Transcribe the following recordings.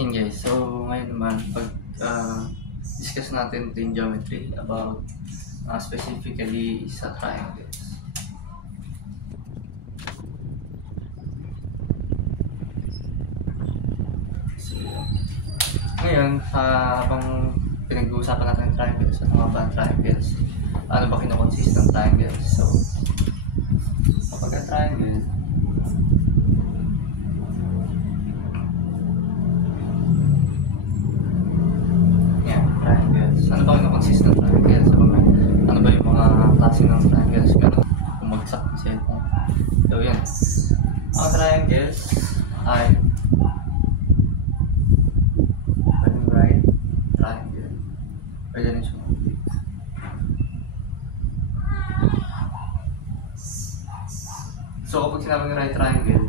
Yun guys, so ngayon naman discuss natin ito yung geometry about specifically sa triangles. So, ngayon, habang pinag-uusapan natin ng triangles at mga band triangles, ano ba kinoconsist ng triangles? So, kapag ang triangle, ano ba kinoconsist ng triangles? So, ano ba yung mga klase ng triangles? Meron umagsak ng cellphone. So, yan. Ang triangles ay right triangle. Pwede rin siya. So, kapag sinabing right triangle,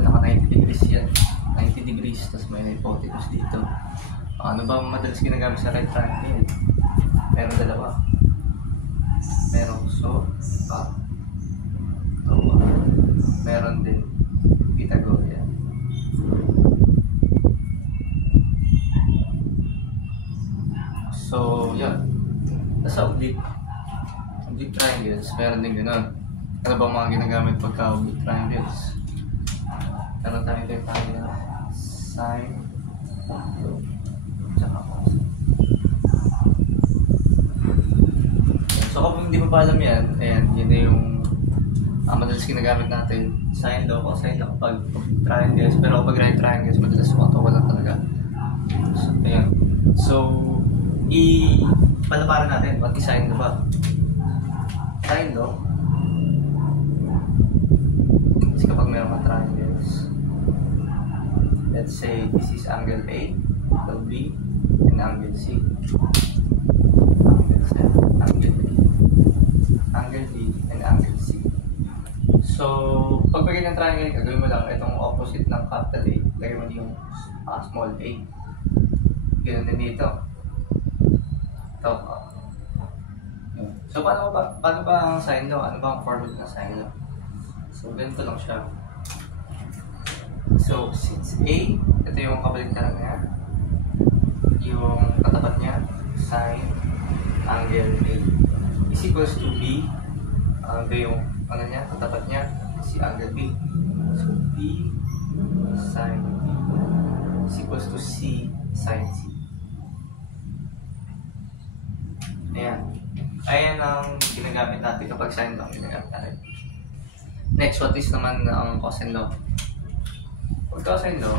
naka 90 degrees yan. 90 degrees, tapos may hypotenuse dito. Ano ba madalas ginagamit sa right triangle? Meron dalawa. Merong meron din Pythagorean. So, yan. Sa oblique triangles, meron din gano'n. Ano ba mga ginagamit pagka oblique triangles? Meron tayo sine, tsaka cos. So kung hindi mo pa alam yan, ayan, yun na yung madalas ginagamit natin. Sine law, cosine law kapag triangles, pero kapag right triangles, madalas wala talaga. So, ayan. So, palaparan natin, what is sine law ba? Sine law, kasi kapag meron kang triangles, let's say this is angle A, angle B, and angle C. Angle B, and angle C. So, pag bagay ng triangle, gagawin mo lang itong opposite ng capital A. Lagay mo yung small a. Ganun din dito. Ito. So, paano ba ang sine law? Ano ba ang formula ng sine law? So, ganito lang siya. So, since A, ito yung kabaligtaran niya. Yung katapat niya, sine angle A is equals to B. Ito yung ano niya, katapat niya, si angle B. So, B sine B is equals to C sine C. Ayan. Ayan ang ginagamit natin kapag sine law ginagamit natin. Next, what is naman ang cosine law? Pag cosine law,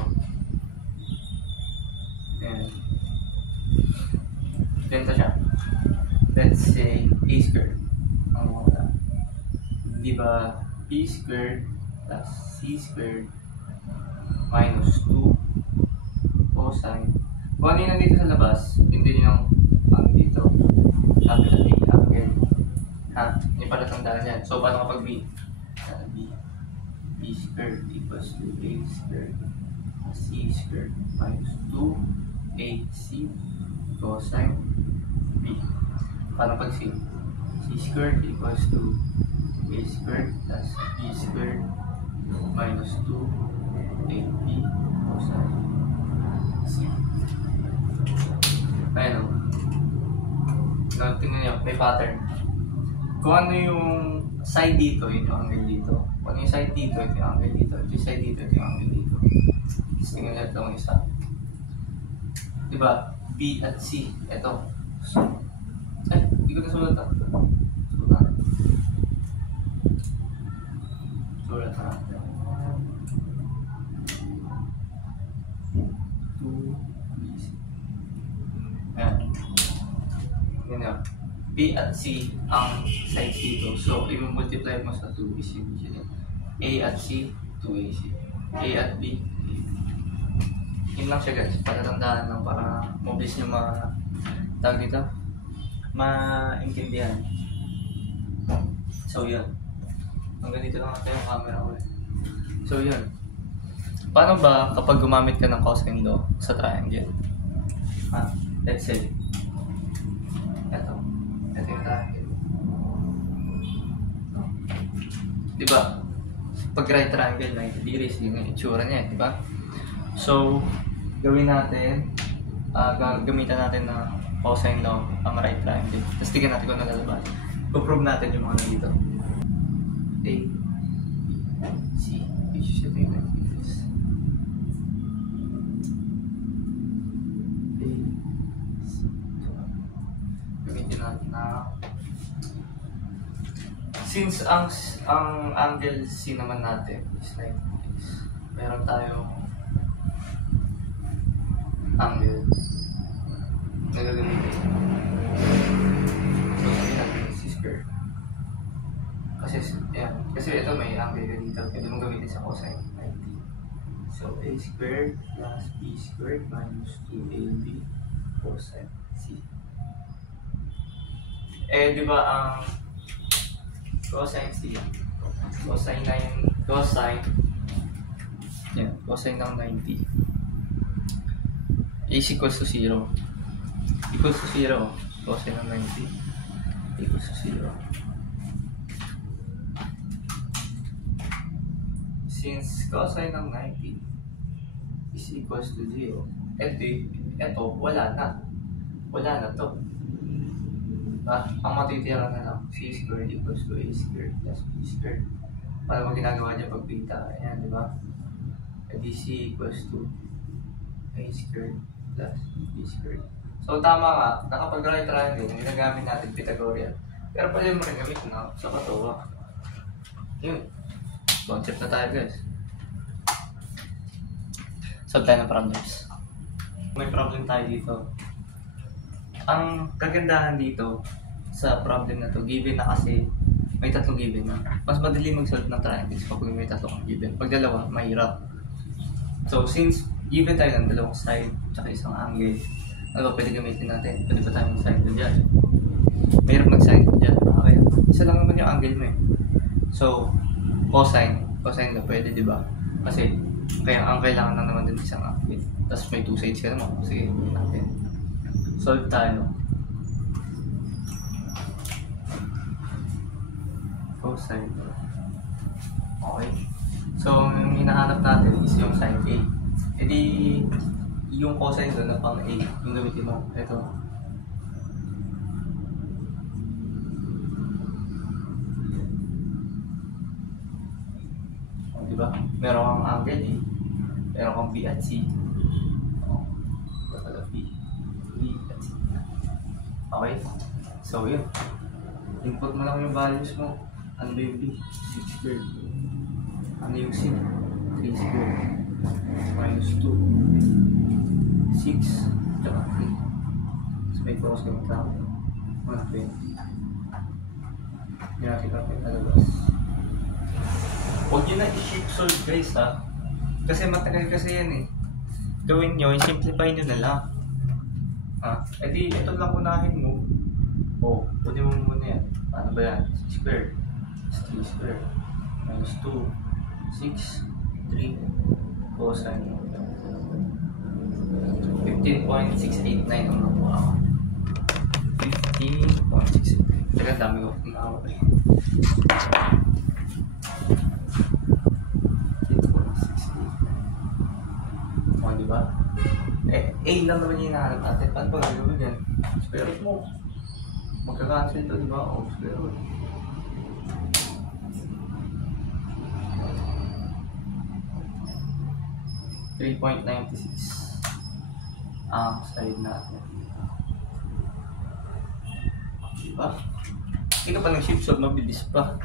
ayan. Ganito siya. Let's say A squared. Di ba B squared plus C squared minus 2 cosine. Kung ano yung nandito sa labas, yun din yung dito. Capital A angle. Yung pala tandaan yan. So, paano kapag B? B squared equals to A squared plus C squared minus 2AC cosine B. Paano pag C? C squared equals to A squared plus B squared minus 2AB cosine C. Ayan o. Tingnan nyo, may pattern. Kung ano yung side dito, yun yung angle dito. Kung ano yung side dito, ito yung angle dito. Ito yung side dito, ito yung angle dito. Tapos tingnan nyo itong isa. Diba? B at C. Ito. So, hindi ko nasulat na. Sulat na. 2BC. Ayan. Yan na. B at C ang sides dito. So, i-multiply mo sa 2BC. A at C, 2AC. A at B, yun lang siya guys. Patatandaan lang para mabilis nyo tawag dito, maintindihan. So, yun. Hanggang dito lang natin yung camera ko eh. So, yun. Paano ba kapag gumamit ka ng cosine law sa triangle? Let's say, ito yung triangle. Diba? Pag right triangle, 90 degrees, yun yung itsura niya, diba? So, gawin natin, gamitan natin na cosine law ang right triangle. Tapos tignan natin kung ano lalabas. Prove natin yung mga dito. A, B, C, which is yung like this. A, C. Gamitin natin na since ang angle C naman natin is like this, meron tayong angle na gagamitin. So, sabihin natin C squared. Kasi ito may angle ka dito, pwede mong gamitin sa cosine 90. So, A squared plus B squared minus 2AB cosine C. Di ba ang cosine C, cosine ng 90 is equals to 0. Equals to 0. Cosine ng 90 equals to 0. Since cosine ng 90 is equals to 0, ito wala na. Wala na to. Ang matitira na lang, C squared equals to A squared plus B squared. Para mo ginagawa dyan pagpita. Ayan, di ba? C equals to A squared plus B squared. So, tama nga. Nakapag-right triangle, yung ginagamit natin Pythagorean. Pero pwede mo rin gamitin na sa katuwa. Yun. Concept na tayo, guys. Solve tayo ng problems. May problem tayo dito. Ang kagandahan dito sa problem na to, given na kasi may tatlong given na. Mas madali mag-solve ng triangles kapag may tatlong given. Pag dalawa, mahirap. So, since given tayo ng dalawang side at isang angle, ano ba pwede gamitin natin? Pwede ba tayo mag-side doon dyan? Mahirap mag-side doon dyan. Okay. Isa lang naman yung angle mo eh. So, cosine na pwede, di ba? Kasi, kaya ang kailangan lang naman din isang angle. Tapos may two sides ka naman. Sige, natin. Solve tayo. Cosine. Okay. So, yung hinahanap natin is yung sine A. E di, yung cosine doon na pang A, yung gamitin mo. Ito. O, diba? Meron kang angle A. Meron kang B at C. O, pala B at C. Okay? So, yun. Input mo lang yung values mo. Ano ba yung B? 6 squared. Ano yung C? 3 squared. Minus 2. 6. Tsaka 3. So, may cross kami tao. 120. Hindi natin kapit alabas. Huwag nyo na i-shape solve guys ha. Kasi matagal kasi yan eh. Gawin nyo, i-simplify nyo na lang. E di, ito lang unahin mo. O, pwede mo muna yan. Paano ba yan? 6 squared. 3 squared. Minus 2. 6. 3. Cosine. 15.689 ang nakuha ko. 15.689. Teka, dami ko. Nakuha ko eh. 15.689. O, diba? A lang naman yung hinahanap natin. Paano ba gagawin yan? Square root mo. Magka-cancel ito, diba? O, square root. .96 ang side natin. Diba? Hindi ka pa nag-shift solve, mabilis pa.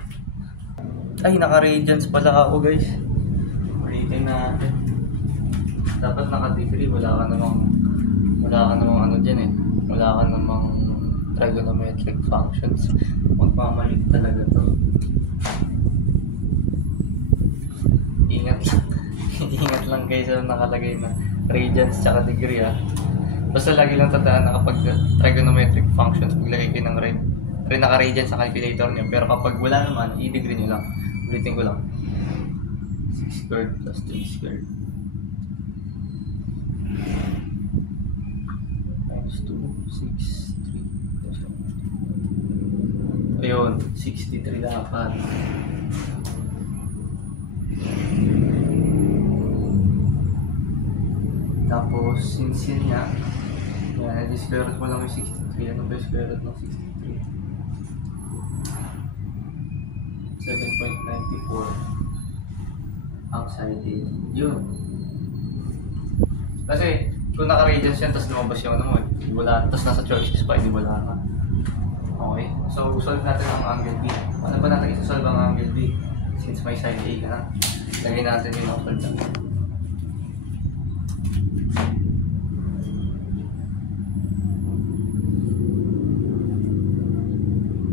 Ay, naka-radians pala ako guys. Ulitin natin. Dapat naka-degree, wala ka namang ano dyan eh. Wala ka namang trigonometric functions. Magmamalit talaga to. Ingat lang. Ingat lang guys sa nakalagay na radians tsaka degree ha. Basta lagi lang tandaan na kapag trigonometric functions, maglagay kayo ng naka-radians sa calculator niyo. Pero kapag wala naman, i-degree nyo lang. Ulitin ko lang. 6 squared plus 3 squared. Minus 2, 6, 3. Ayun, 63 dapat. Tapos, since yun nga, yan, i-square root mo lang yung 63. Ano ba yung square root ng 63? 7.94 ang side A. Yun. Kasi, kung naka-radians yan, tapos lumabas yung ano mo, wala, tapos nasa choices pa, hindi wala ka. Okay, so solve natin ang angle B. Ano ba natin isa-solve ang angle B? Since may side A ka na, lagay natin yung solve natin.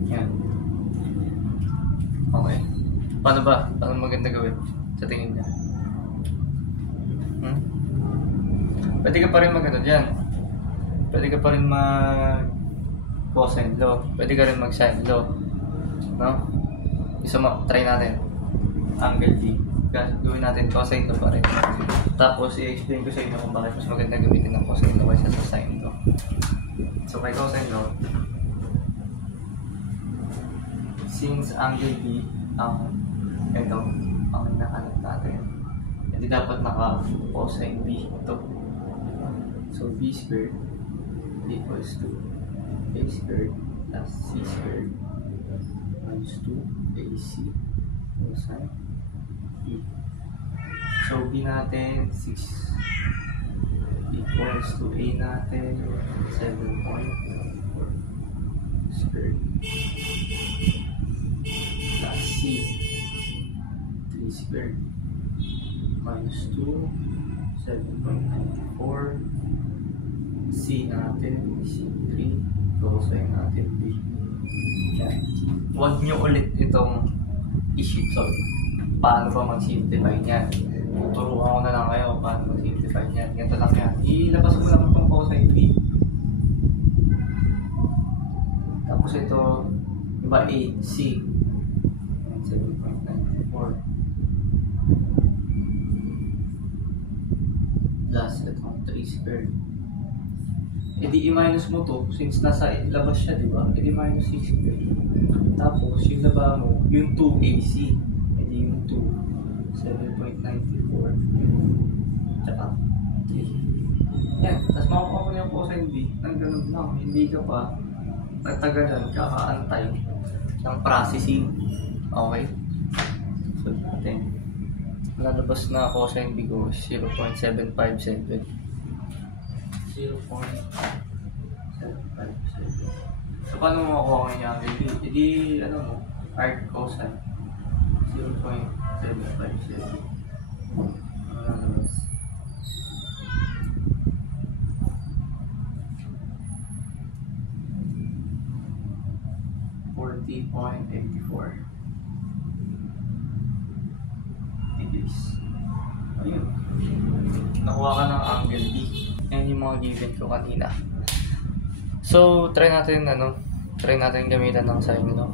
Yan. Okay. Paano ba? Paano maganda gawin sa tingin niya? Pwede ka pa rin mag-ano dyan. Pwede ka pa rin mag-cosine law. Pwede ka rin mag-sine law. No? Isa mo, try natin. Angle D. Gawin natin cosine law pa rin. Tapos, i-explain ko sa inyo kung bakit mas maganda gamitin ng cosine law kaysa sa sine law. So, kay cosine law, since angle D ang ito, ang hinahanap natin, hindi dapat naka-cosine B ito. So, B squared equals to A squared plus C squared minus 2AC cosine B. So, B natin 6 equals to A natin 7.4 squared plus C 3 squared minus 2 7.94 C natin, C3, cosine natin B. Yan. Huwag nyo ulit itong i-sheet solve. Paano ba mag-simplify niyan? Tuturuan ko na lang kayo paano mag-simplify niyan. Ganito lang yan. Ilabas mo lang itong cosine B. Tapos ito, iba A, C. 7.94 plus itong 3 squared. E di i-minus mo to, since nasa labas siya, di ba? E di minus 6 squared. Tapos, yung laba mo, yung 2AC. E di yung 2, 7.94. Tsaka, 3. Yan. Tapos makukuha mo yung cosine B. Nang ganun lang. Hindi ka pa nagtagalan, kakaantay ng processing. Okay? So, natin. Lalabas na cosine B ko 0.757. 0.757. So, paano mo makuha ngayon yung angle B? Hindi, ano mo, arc cosine 0.757. Lalabas 40.84 degrees. Ayun. Nakuha ka ng angle B. Yan yung mga given ko kanina. So, try natin gamitan ng sine law.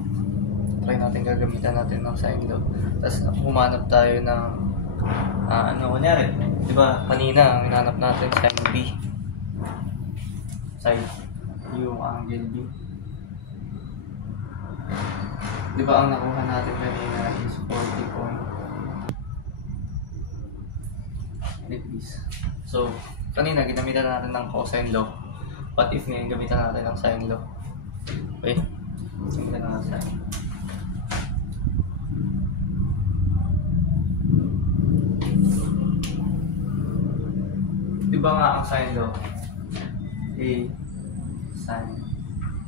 Gagamitan natin ng sine law. Tapos, humanap tayo ng kunyari, di ba, kanina, ang hinanap natin sine B. Sine, yung angle B. Di ba, ang nakuha natin kanina is 40 degrees. So, kanina, ginamitan natin ng cosine law. What if ngayon gamitan natin ng sine law? Okay, gamitan natin ng sine. Diba nga ang sine law? A sine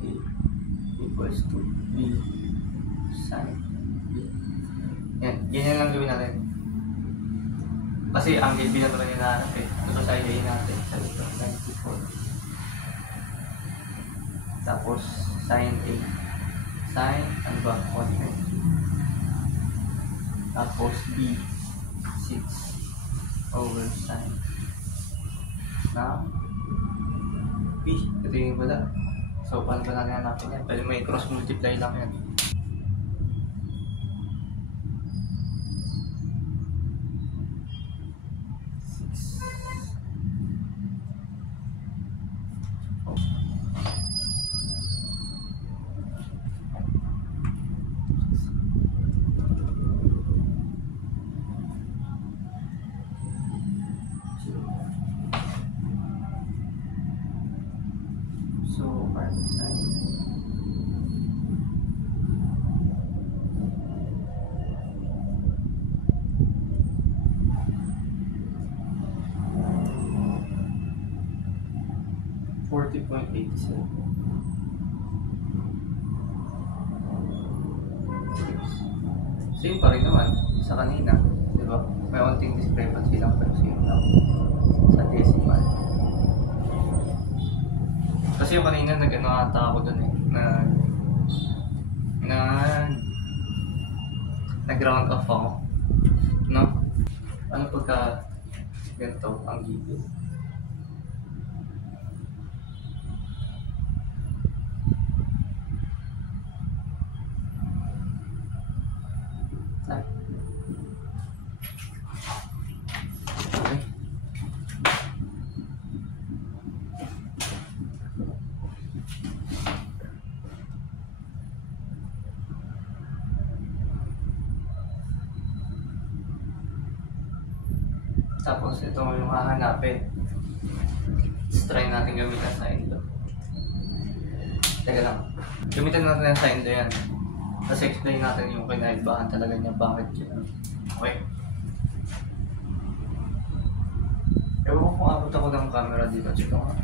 A equals to B sine B. Yan, ganyan lang gawin natin. Kasi angle B na naman hinahanap eh. Ito sa side A natin, sa 94. Tapos, sine A. Sine, ano ba? 120. Tapos, B. 6 over sine na B. Ito yung bala. So, paano ba natin hanapin yan? Pwede may cross multiply lang yan. So, cardinal sign. .87. Same pa rin naman sa kanina, di ba? May onting discrepancy lang pero same lang sa decimal. Kasi yung kanina nag-ano ata ako dun eh, nag-round off ako, no? Ano pagka ganito ang gilid? Tapos ito yung hahanapin. Let's try natin gamitan sa endo. Teka lang. Gamitan natin ang sa endo yan. Tapos explain natin yung kinaibahan talaga niya bakit yun. Okay? Ewan ko kung abot ako ng camera dito. Check ko nga.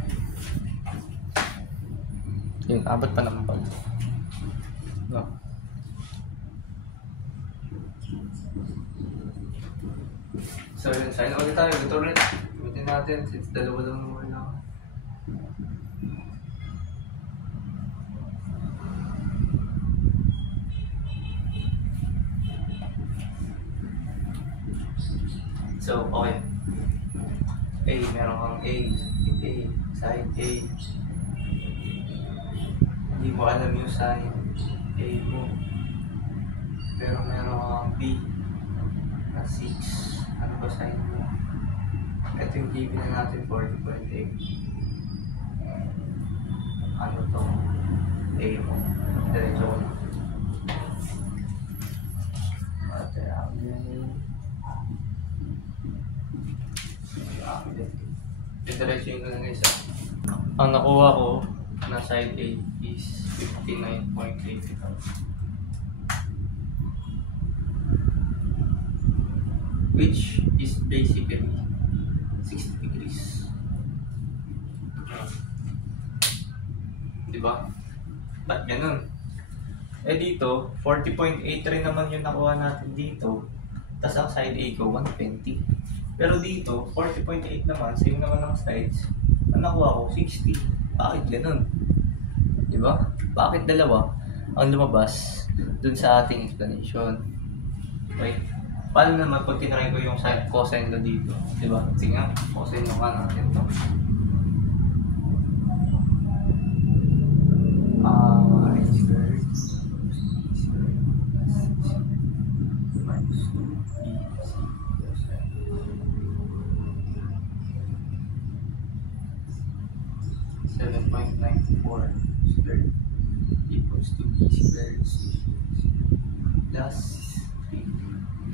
Yun, abot pa naman pala. No. So yun, sign ulit tayo. Ito ulit. Gamitin natin since dalawa lang naman lang. So, okay. A, meron kang A, side A. Hindi mo alam yung sign A mo. Pero meron kang B na 6. Ano ba sign mo? Ito yung given na natin 40.8. Ano to? A mo. Diretso ko na. Ate, diretso yun lang isa. Ang nakuha ko na side A is 59.8. Which is basically 60 degrees. Diba? Ba't ganun? Eh dito, 40.8 rin naman yung nakuha natin dito. Tapos ang side A ko, 120. Pero dito, 40.8 naman, same naman ang sides. Ang nakuha ko, 60. Bakit ganun? Diba? Bakit dalawa ang lumabas dun sa ating explanation? Okay? Paano naman pag tinry ko yung cosine na dito? Diba? Sige nga, cosine mo ka natin ito. Squared equals to b squared c plus 3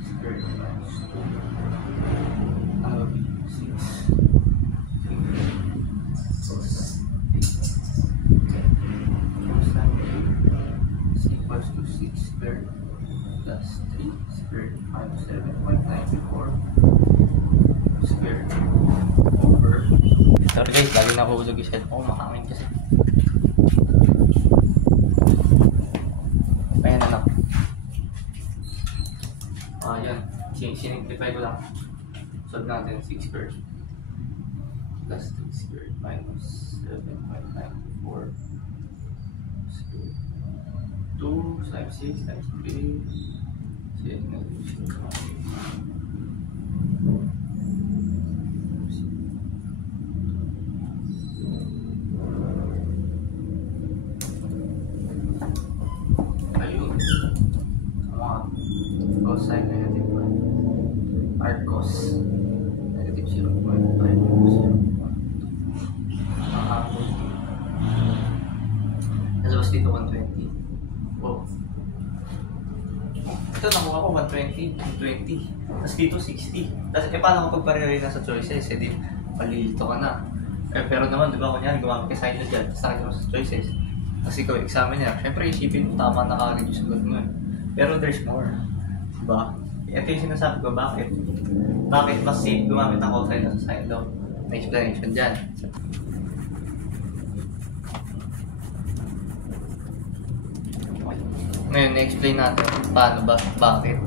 squared minus 2. Ano ba b? 6. 3 is equals to 6 squared plus 3 squared minus 7.94 squared over. Sorry guys, lagi nahulog yung cellphone ko, mahangin kasi. Ayan na lang. Yan. Sinimplify ko lang. Solve natin 6 squared plus 3 squared minus 7.94 squared. 2 times 6 times 3. Cosine negative 1. Arc cos negative 0.5. Nalabas dito 120. Wow. Ito nakuha ko 120, 220. Tapos dito 60. Tapos paano kapag pareho na sa choices? Eh di palilito ka na. Pero naman, di ba, kunyari, gumamit ka sign na dyan, tapos nakita mo sa choices. Kasi ikaw examiner, syempre isipin mo, tama na kagad yung sagot mo eh. Pero there's more. Diba? Ito yung sinasabi ko, bakit? Bakit mas safe gumamit ng cosine sa sine law? May explanation dyan. Ngayon, na-explain natin paano ba, bakit.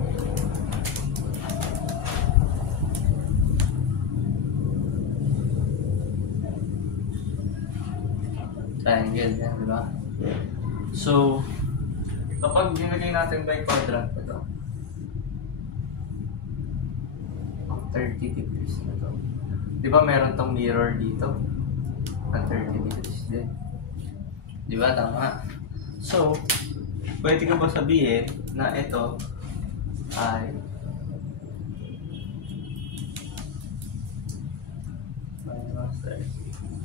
Triangle yan, di ba? So, kapag nilagay natin by quadrant ito, 30 degrees na to. Di ba meron tong mirror dito? Na 30 degrees din. Di ba? Tama. So, pwede ka ba sabihin na ito ay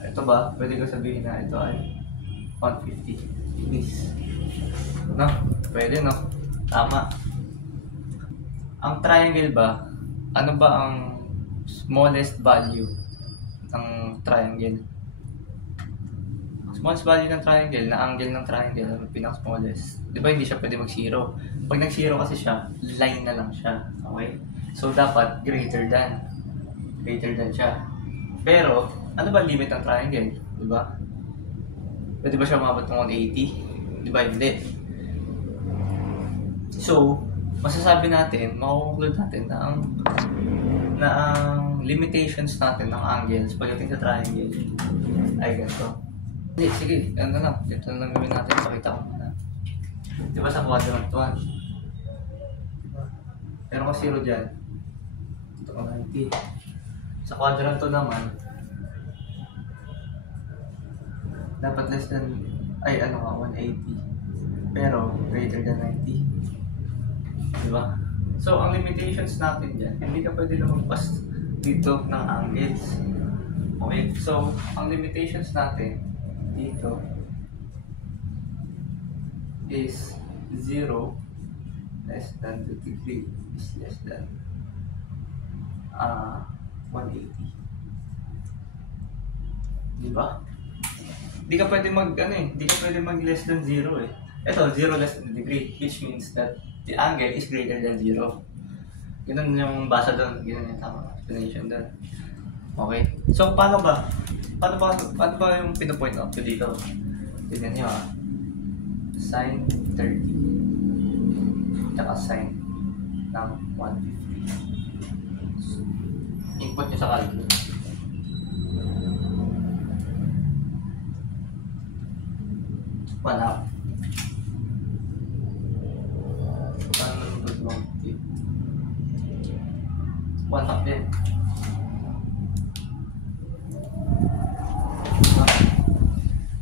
ito ba? Pwede ko sabihin na ito ay 150 degrees. No? Pwede, no? Tama. Ang triangle ba? Ano ba ang smallest value ng triangle? Ang smallest value ng triangle, na angle ng triangle, ang pinaka-smallest. Di ba hindi siya pwede mag-zero? Pag nag-zero kasi siya, line na lang siya. Okay? So, dapat greater than. Greater than siya. Pero, ano ba limit ng triangle? Di ba? Pwede ba siya umabot ng 180? Di ba? Hindi. So, masasabi natin, makukonclude natin na ang limitations natin ng angles pagdating sa triangle ay ganito. Hindi, sige, ano lang. Ito na lang gawin natin. Pakita ko muna. Di ba sa quadrant 1? Diba? Meron ka 0 dyan. Ito ko 90. Sa quadrant 2 naman, dapat less than, ay ano nga, 180. Pero, greater than 90. Diba? So, ang limitations natin dyan, hindi ka pwede lumagpas dito ng angles. Okay? So, ang limitations natin dito is 0 less than 2 degree is less than 180. Diba? Hindi ka pwede hindi ka pwede mag less than 0 eh. Ito, 0 less than degree, which means that the angle is greater than 0. Ganun yung basa doon, ganun yung tamang explanation doon. Okay? So, paano ba yung pinapoint out ko dito? Tignan nyo sin 30 tsaka sin ng 150. Input nyo sa calculus. Wala. One half din.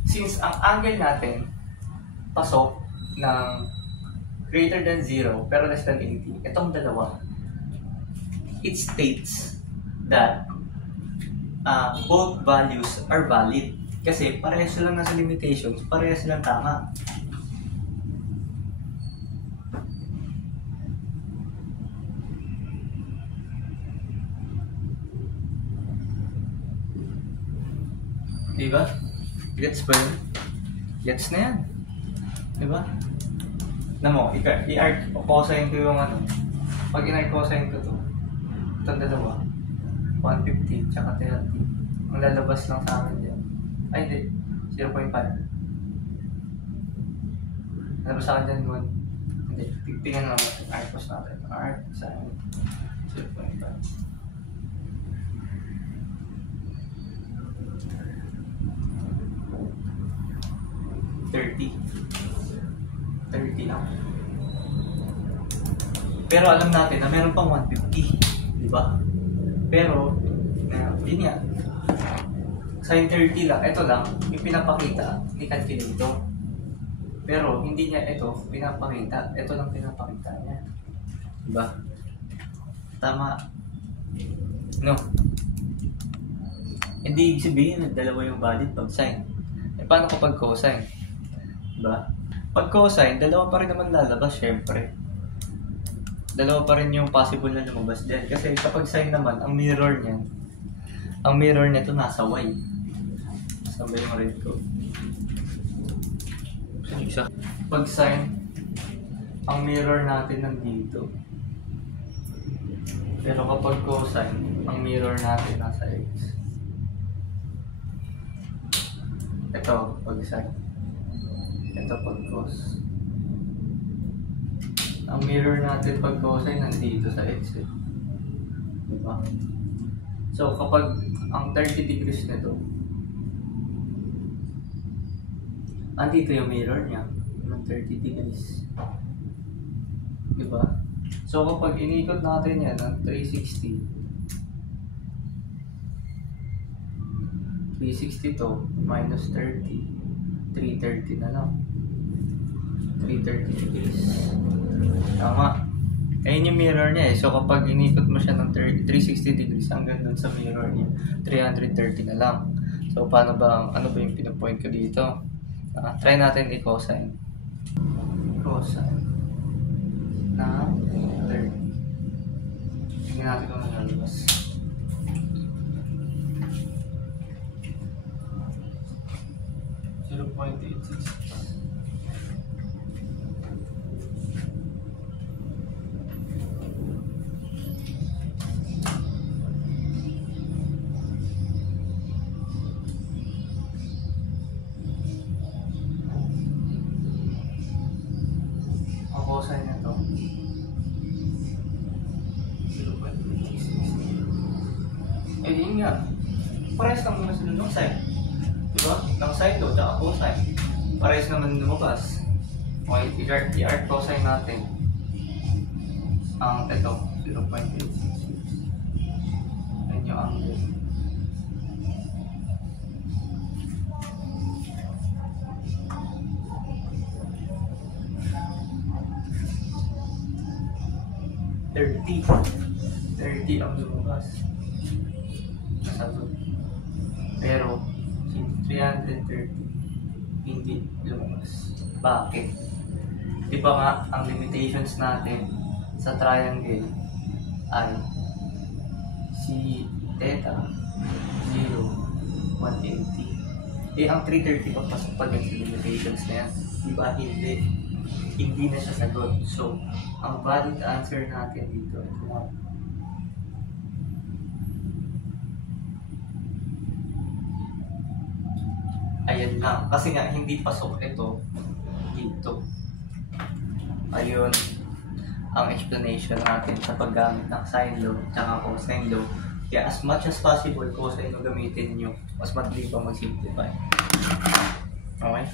Since ang angle natin pasok ng greater than 0 pero less than 80, itong dalawa, it states that both values are valid. Kasi parehas lang nasa limitations, parehas lang tama. Diba? Gets ba yun? Gets na yan. Diba? Na mo, i-arc cosine ko yung pag in-arc cosine ko to, itong dalawa, 150 tsaka 30. Ang lalabas lang sa akin dyan. Ay, hindi. 0.5. Lalabas sa akin dyan 1. Hindi. Tingnan lang natin. Arc cos natin. Arc sine 0.5. 30 lang. Pero alam natin na meron pang 150, di ba? Pero, yun nga. Sin 30 lang, ito lang, yung pinapakita ni calculator. Pero, hindi niya ito pinapakita, ito lang pinapakita niya. Di ba? Tama. No. Hindi ibig sabihin na dalawa yung valid pag sin. Paano kapag cosine? Diba? Pag cosine, dalawa pa rin naman lalabas, syempre. Dalawa pa rin yung possible na lumabas dyan. Kasi kapag sine naman, ang mirror nito nasa y. Sabay mo rin ko. Isa. Pag sine, ang mirror natin nandito. Pero kapag cosine, ang mirror natin nasa x. Ito, pag sine. Ito, pag cos. Ang mirror natin pag cosine nandito sa x eh. Diba? So, kapag ang 30 degrees nito, andito yung mirror niya ng 30 degrees. Diba? So, kapag inikot natin yan ng 360, 360 to minus 30, 330 na lang. 330 degrees. Tama. Ayun yung mirror niya eh. So, kapag inikot mo siya ng 360 degrees hanggang dun sa mirror niya, 330 na lang. So, paano ba, ano ba yung pinapoint ko dito? Try natin i-cosine. Cosine na 30. Tingnan natin kung nalalabas. Cosine na to 0.86. Eh yun nga, parehas lang naman sila ng sine, diba? Ng sine to, tsaka cosine parehas naman lumabas. Okay, i-art cosine natin ang ito 0.866. Yan yung angle. $30 ang lumabas. Nasagot. Pero, si 330 hindi lumabas. Bakit? Di ba nga, ang limitations natin sa triangle ay si theta 0, 180. Eh, ang 330 papasok pa din sa limitations na yan. Di ba? Hindi na siya sagot. So, ang valid answer natin dito ay 1. Ayan lang. Kasi nga, hindi pasok ito dito. Ayun ang explanation natin sa paggamit ng sine law at cosine law. Kaya as much as possible, cosine mo gamitin nyo. Mas madali pa mag-simplify. Okay?